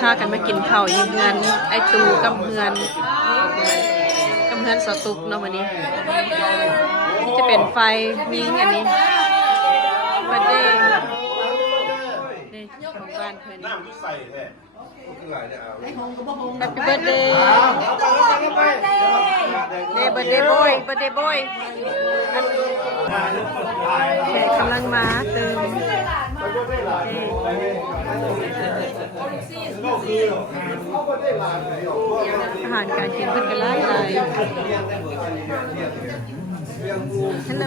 พากันมากินข้าวยิงเงินไอตูกับเงินสตุกเนาะวันนี้นี่จะเป็นไฟยิงอันนี้บัดเดย์นี่ของบ้านเพิ่นHappy birthday เดย์ birthday boy แขกกำลังมาเติมอาหารการกินเพิ่นก็หลายฮัลโหล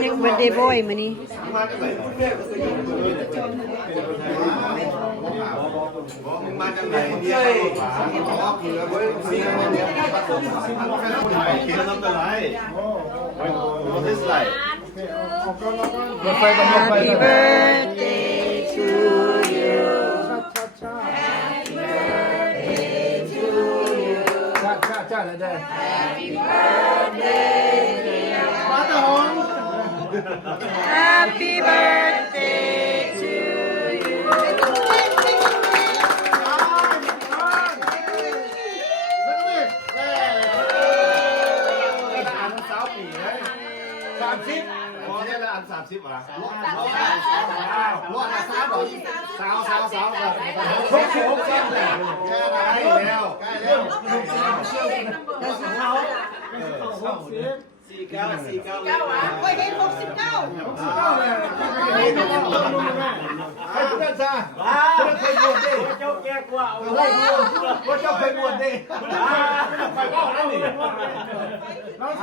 เด็ก birthday boy มื้อนี้มาจากไหนเนี่ยคิดน้ำตาไหลWhat is like Happy birthday to you Happy birthday to you Happy birthday Happy birthday to you 30พอได้ละอัน30อ่ะรอดละสาวแบบ60แค่ไหนแล้ว49ไปให้69เลยให้เพื่อนซะเคยบวชดิเจ้าแก่กว่าว่าเจ้าเคยบวชดิไปบอกแล้วนี่น้อง27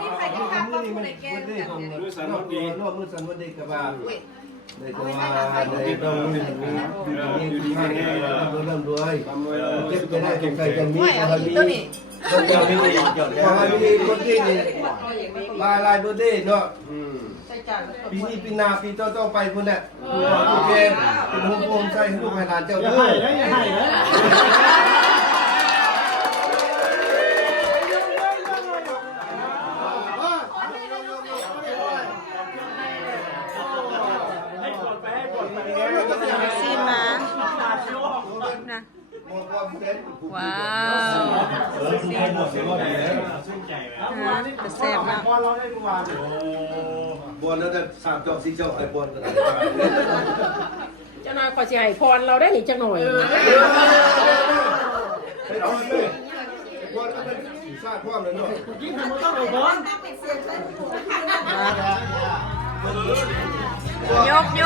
นี่ใครกินข้าวก็ไม่ได้แก่มือสันวันดีมือสันวันดีกับว่าได้จะมาได้ต้องมีข้างเริ่มด้วยเจ็บจะได้สงสัยจะมีอะไรมีคนเดียวมีคนที่นี่ลายเบอร์เดย์เนาะปีนี้ปีนาปีต้องไปคนเนี่ยโอเคเป็นโฮมใส่ให้ลูกให้หลานเจ้าด้วยซีมานะว้าวจะแซ่บมากบอลแล้วจะ3 จอก4 จอกไอ้บอลก็ได้เจ้านายขอสิให้พรเราได้หนิจังหน่อยเอาเลยบอลก็เป็นสร้างความเลยเนาะยิ่งทำมันต้องเอาบอลยกเ